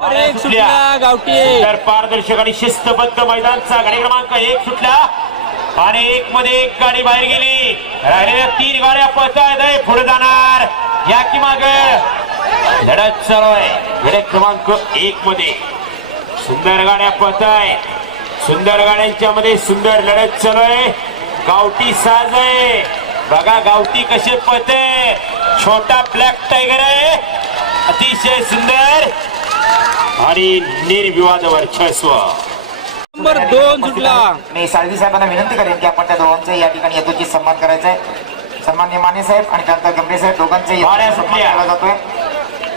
गावठी तर पारदर्शक आणि शिस्तबद्ध मैदानचा गाडी क्रमांक एक सुटला. आणि एक मध्ये एक गाडी बाहेर गेली. राहिलेल्या तीन गाड्या पळतायत पुढे जाणार. या की माग. लढत चालू आहे गाडी क्रमांक एक मध्ये. सुंदर गाड्या पळताय. सुंदर गाड्यांच्या मध्ये सुंदर लढत चालू आहे गावठी साज आहे बघा गावठी कसे पळते. छोटा ब्लॅक टायगर आहे. अतिशय सुंदर. आणि निर्विवाद वर्चस्व नंबर दोन सुटला. मी साळवी साहेबांना विनंती करेन की आपण त्या दोघांचे या ठिकाणी यथोचित सन्मान करायचा आहे सन्मान्य माने साहेब आणि त्यानंतर गंभीर साहेब दोघांचे गाड्या सन्मान सुटल्या. केला जातोय.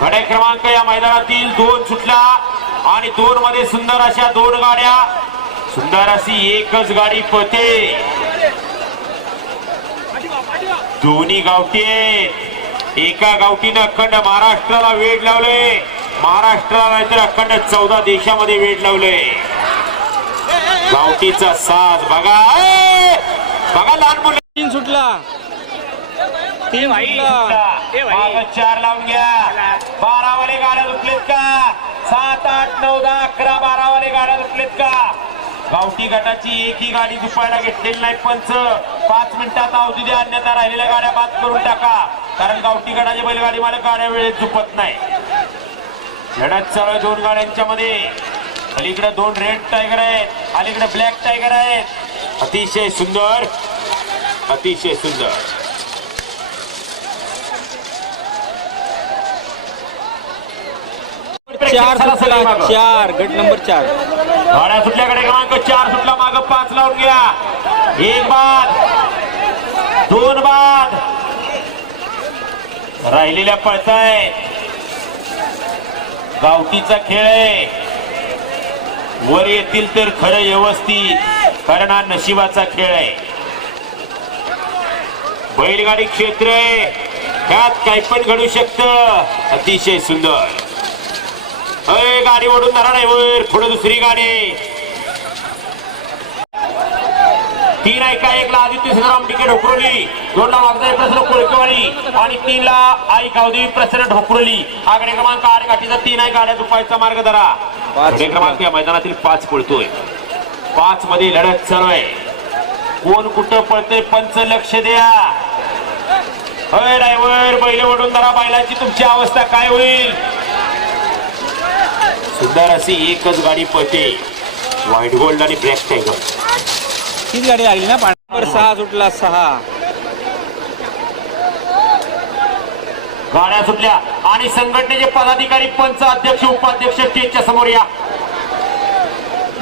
गडे क्रमांक या मैदानातील दोन सुटला आणि दोन मध्ये सुंदर अशा दोन गाड्या. सुंदर अशी एकच गाडी पळते दोन्ही गावठी आहेत. एका गावठीनं अखंड महाराष्ट्राला वेड लावले महाराष्ट्राला नाहीतर अखंड चौदा देशामध्ये वेड लावले गावठीचा साज बघा! बघा लहान मुलं. तीन सुटला. तीन सुटला. मागं चार लावून घ्या. बारावाले गाड्या दुखलेत का? सात आठ नऊ दहा अकरा बारावाले गाड्या दुखलेत का? गावठी गटाची एकही गाडी दुपायला घेतलेली नाही. पंच पाच मिनिटात अवधी द्या अन्यथा राहिलेल्या गाड्या बाद करून टाका. कारण गावठी गटाची बैलगाडी मला गाड्या वेळेत झुपत नाही. लढत चालू आहे दोन गाड्यांच्या मध्ये. अलीकडे दोन रेड टायगर आहेत अलीकडे ब्लॅक टायगर आहेत. अतिशय सुंदर अतिशय सुंदर. चार सुटला चार गट नंबर चार. गाड्या सुटल्याकडे क्रमांक चार सुटला माग पाच लावून घ्या. एक बाद दोन बाद. राहिलेल्या पळताय. गावठीचा खेळ आहे. वर येतील तर खरं व्यवस्थित कारण हा नशिबाचा खेळ आहे. बैलगाडी क्षेत्र आहे. त्यात काही पण घडू शकत. अतिशय सुंदर. अय गाडी ओढून धरा वर पुढे दुसरी गाडी. तीन ऐका एक ला आदित्य सिद्धराम टिके ढोकरोली दोन ला वागदाई प्रसन्न कोळकेवाडी आणि तीन ला आई गावदेवी प्रसन्न ढोकरोली. हा गाडी क्रमांक आठ गाठीचा तीन आहे गाड्या दुपायचा मार्ग धरा. गाडी क्रमांक या मैदानातील पाच पळतोय. पाच मध्ये लढत चालू आहे. कोण कुठं पळतंय पंच लक्ष द्या. अय ड्रायव्हर बैल ओढून धरा बैलाची तुमची अवस्था काय होईल? सुंदर अशी एकच गाडी पळते. व्हाईट गोल्ड आणि ब्लॅक टायगर तीच गाडी लागली ना पाण्यावर. सहा सुटला सहा. गाड्या सुटल्या. आणि संघटनेचे पदाधिकारी पंच अध्यक्ष उपाध्यक्ष स्टेजच्या समोर या.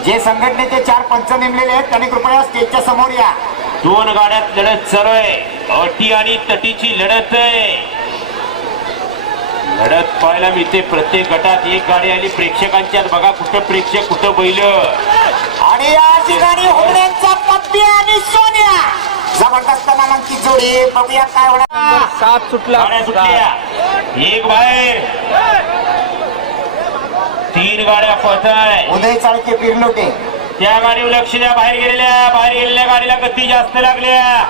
जे संघटनेचे चार पंच नेमलेले आहेत त्यांनी कृपया स्टेजच्या समोर या. दोन गाड्यात लढत चालू आहे. अटी आणि तटीची लढत आहे. लढत पाहायला मिळते प्रत्येक गटात. एक गाडी आली प्रेक्षकांच्या बघा कुठं प्रेक्षक कुठं बैल. आणि या ठिकाणी होण्याचा पप्पी आणि सोन्या. जबरदस्त नामांकित जोडी. बघूया काय होणार. सात सुटला. गाड्या सुटल्या एक बाहेर तीन गाड्या पळताय उदय चाळके पिरलोटे. त्या गाडीवर लक्ष द्या. बाहेर गेलेल्या बाहेर गेलेल्या गाडीला गती जास्त लागल्या.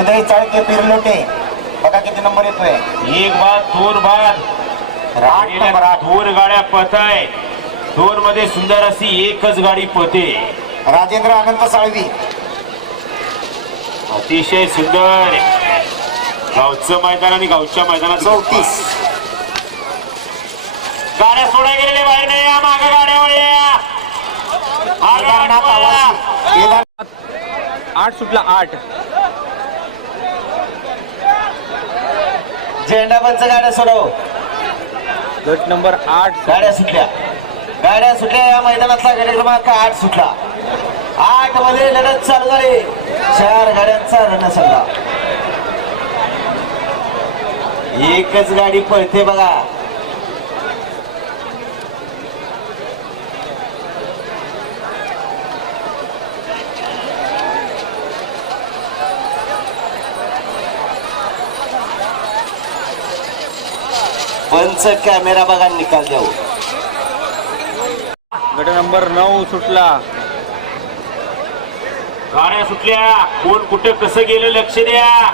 उदय चाळके पिरलोटे. बघा किती नंबर येतोय. एक बाद दोन बाद. आठ नंबर आठ. दोन गाड्या पळताय दोन मध्ये सुंदर अशी एकच गाडी पळते राजेंद्र अनंत साळवी. अतिशय सुंदर. गावचं मैदान आणि गावच्या मैदानात चौतीस. गाड्या सोडा गेलेल्या बाहेर नाही या माग गाड्यावर या मागं केदारनाथ गाड्यावर या. आवासी केदार आठ सुटला आठ. झेंडाबंच गाड्या सोडव. गट नंबर आठ. गाड्या सुटल्या. गाड्या सुटल्या या मैदानातला गाडी क्रमांक आठ सुटला. आठमध्ये लढत चालू झाली. चार गाड्यांचा रणसंग्राम एकच गाडी पळते बघा. पंच कॅमेरा बघा निकाल देऊ. गट नंबर नऊ सुटला. गाड्या सुटल्या. कोण कुठं कसं गेलं लक्ष द्या.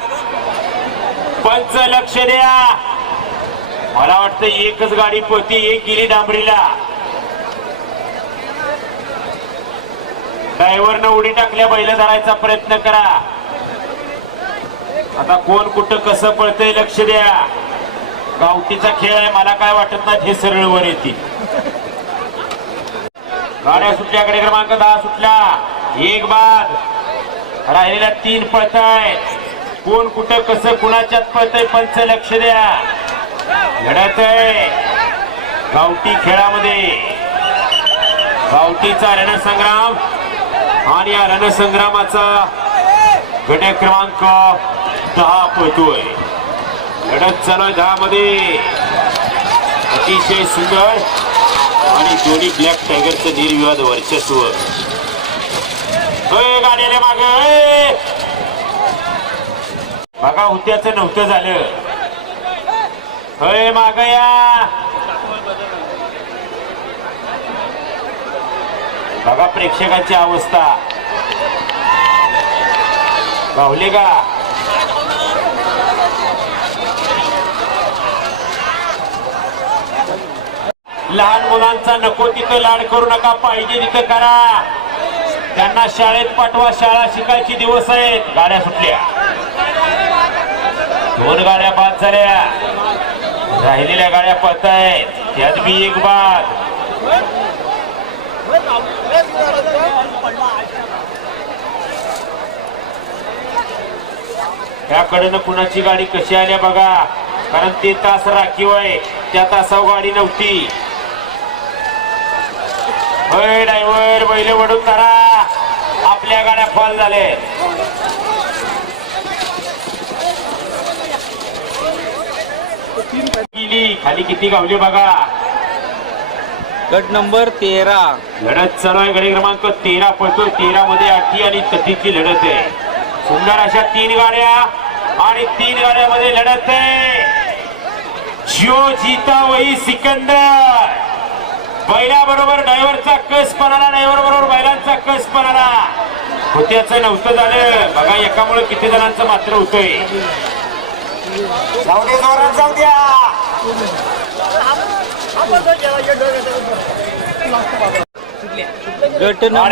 पंच लक्ष द्या. मला वाटतं एकच गाडी पळती एक गेली डांबरीला. ड्रायव्हरनं उडी टाकल्या बैल धरायचा प्रयत्न करा. आता कोण कुठं कसं पळतंय लक्ष द्या. गावठीचा खेळ आहे मला काय वाटत नाही हे सरळ वर येतील. गाड्या सुटल्या कडे क्रमांक दहा सुटल्या एक बाद. राहिलेल्या तीन पळताय. कोण कुठं कसं कुणाच्यात पळतय पंच लक्ष द्या. लढत आहे गावठी खेळामध्ये. गावठीचा रणसंग्राम आणि या रणसंग्रामाचा गट क्रमांक दहा पळतोय. लढत चालू आहे दहा मध्ये अतिशय सुंदर आणि दोन्ही ब्लॅक टायगरचं निर्विवाद वर्चस्व. गाड्याला माग बघा हुत्याचं नव्हतं झालं. होय माग या. बघा प्रेक्षकांची अवस्था. भावले का? लहान मुलांचा नको तिथं लाड करू नका पाहिजे तिथं करा. त्यांना शाळेत पाठवा शाळा शिकायची दिवस आहेत. गाड्या सुटल्या. दोन गाड्या बाद झाल्या. राहिलेल्या गाड्या पळतायत त्यात मी एक बाद. त्याकडनं कुणाची गाडी कशी आल्या बघा. कारण ते तास राखीव आहे त्या तासाव गाडी नव्हती. होय ड्रायव्हर बैल वडून धरा. आपल्या गाड्या फॉल झाले. खाली किती गावली बघा. गट नंबर तेरा. लढत चालू आहे. गडी क्रमांक तेरा पळतोय तेरा मध्ये आठी आणि तटीची लढत आहे. सुंदर अशा तीन गाड्या आणि तीन गाड्यामध्ये लढत आहे. जो जीता वही सिकंदर. बैलाबरोबर ड्रायव्हरचा कस पणाला ड्रायव्हर बरोबर बैलांचा कस पणाला? होत्याचं नव्हतं झालं. बघा एकामुळे किती जणांचं मात्र होतंय. जाऊ दे जोरात जाऊ द्या. गट नंबर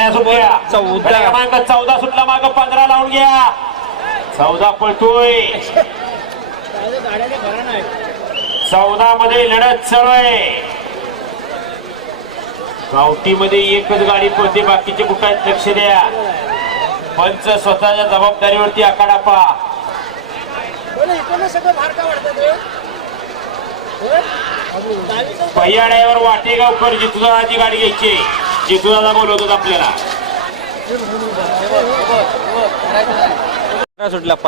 चौदा. क्रमांक चौदा सुटला माग पंधरा लावून घ्या. चौदा पळतोय. चौदा मध्ये लढत चालू आहे. गावठीमध्ये एकच गाडी पळते बाकीचे कुठं आहेत लक्ष द्या. पंच स्वतःच्या जबाबदारीवरती आखाडा पा पहिया ड्रायव्हर वाटेगावकर जितुदाची गाडी घ्यायची जितुदादा बोलवतात आपल्याला.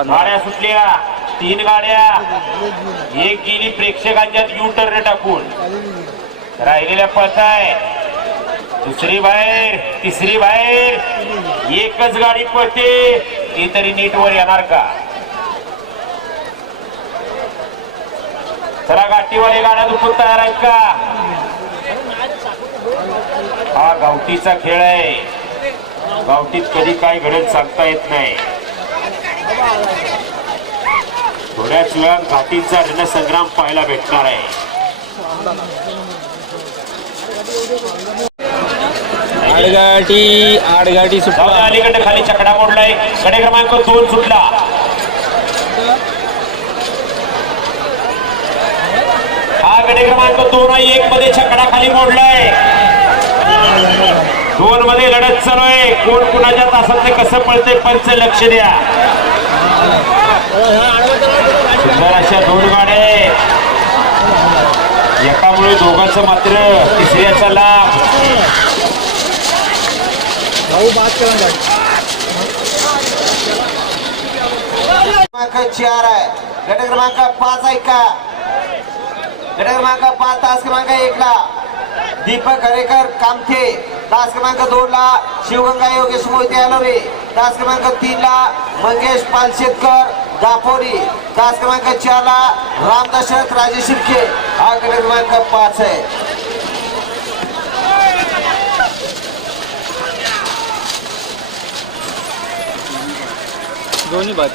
गाड्या सुटल्या तीन गाड्या. एक गेली प्रेक्षकांच्यात यू टर्न टाकून. राहिलेल्या पळताय दुसरी बाहेर तिसरी बाहेर एकच गाडी पळते ती तरी नीट वर येणार का? चला गाठीवाले गाड्या दुखून तयार आहेत का? हा गावठीचा खेळ आहे. गावठीत कधी काय घडत सांगता येत नाही. थोड्याच वेळात घाटीचा रणसंग्राम पाहायला भेटणार आहे. आडगाठी आडगाठी सुटला. अलीकडे खाली चकडा मोडलाय. कडे क्रमांक दोन सुटला. हा गडे क्रमांक दोन आहे. एक मध्ये छकडा खाली मोडलाय. दोन मध्ये लढत चालू आहे. कोण कुणाच्या तासात ते कसं पळते पंच लक्ष द्या. सुंदर अशा दोन गाड्या एकामुळे दोघांचं मात्र तिसऱ्याचा लाभ. क्रमांक चार आहे गट क्रमांक पाच आहे का गट क्रमांक पाच तास क्रमांक एक ला दीपक हरेकर कामथे तास क्रमांक दोन ला शिवगंगा योगेश मोहिते अलोरे तास क्रमांक तीन ला मंगेश पालशेतकर दापोरी तास क्रमांक चार ला रामदशरथ राजे शिर्के हा गट क्रमांक पाच आहे. दोन्ही बाद